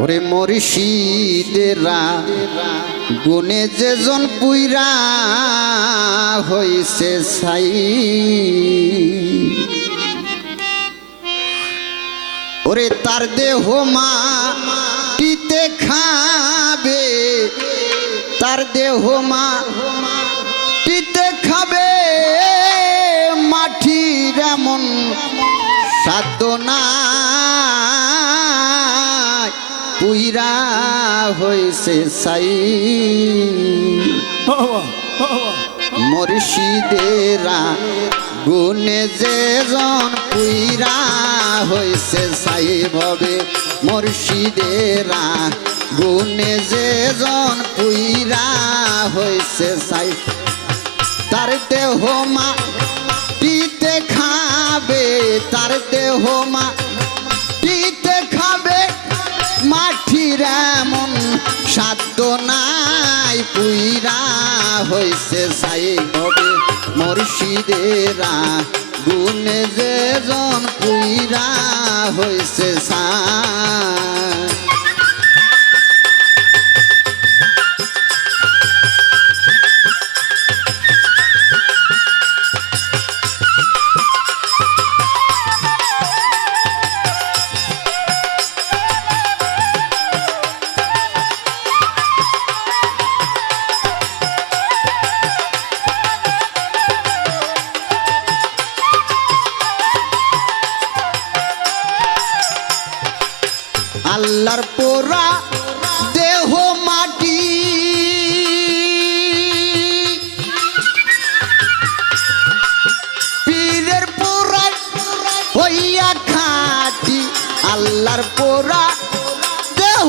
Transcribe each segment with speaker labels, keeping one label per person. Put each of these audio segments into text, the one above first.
Speaker 1: ওরে মরিষিদেরা গুনে যেজন পুইরা হইছে সাই ওরে তার দেহ মা টিতে খাবে, তার দেহ মা টিতে খাবে, মাটির এমন সাধনা পুইরা হয়েছে সাই। মুর্শিদেরা গুনে যেজন পুইরা হয়েছে সাই ভবে মুর্শিদেরা গুনে যেজন পুইরা হয়েছে সাই। তার দেহ মা টিতে খাবে তার দেহ মা টিতে খাবে মাটির এমন সাধ্য নাই পুইরা হয়েছে সাই হবে মর্শিদেরা। গুনে যেজন পুইরা হয়েছে সাই আল্লাহর পোরা দেহ মাটি। পীরের পোরা হইয়া খাটি আল্লাহর পোরা দেহ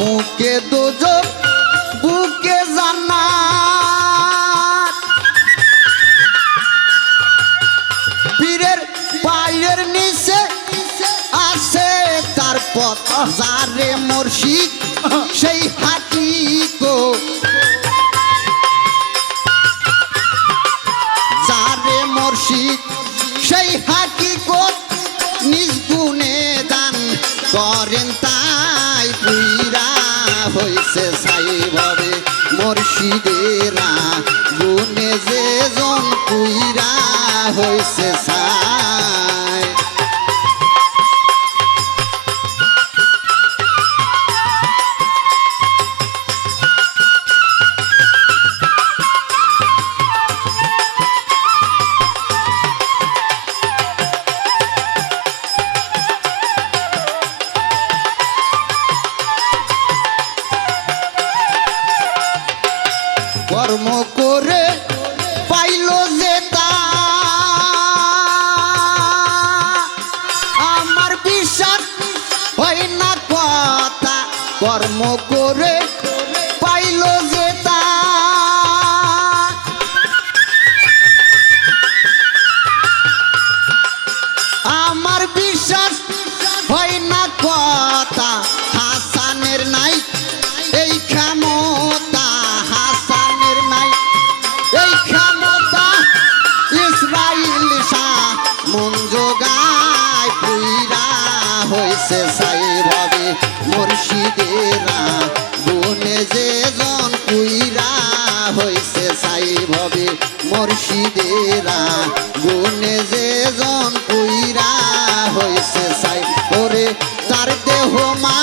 Speaker 1: মুখে দোজক বুকে জানা পীরের পায়ের নিচে আছে তারপর যারে মুর্শিদ সেই হাতি কো। যারে মুর্শিদ সেই হাকিকত নিজ গুণে দান করেন তাই কর্ম করে পাইল যে তা। আমার বিশ্বাস হয় না কথা। কর্ম করে কাছে চাই ভাবে মুর্শিদেরা গুনে যে জন কুইরা হইছে চাই ভাবে মুর্শিদেরা গুনে যে জন কুইরা হইছে চাই ওরে তার দেহ মা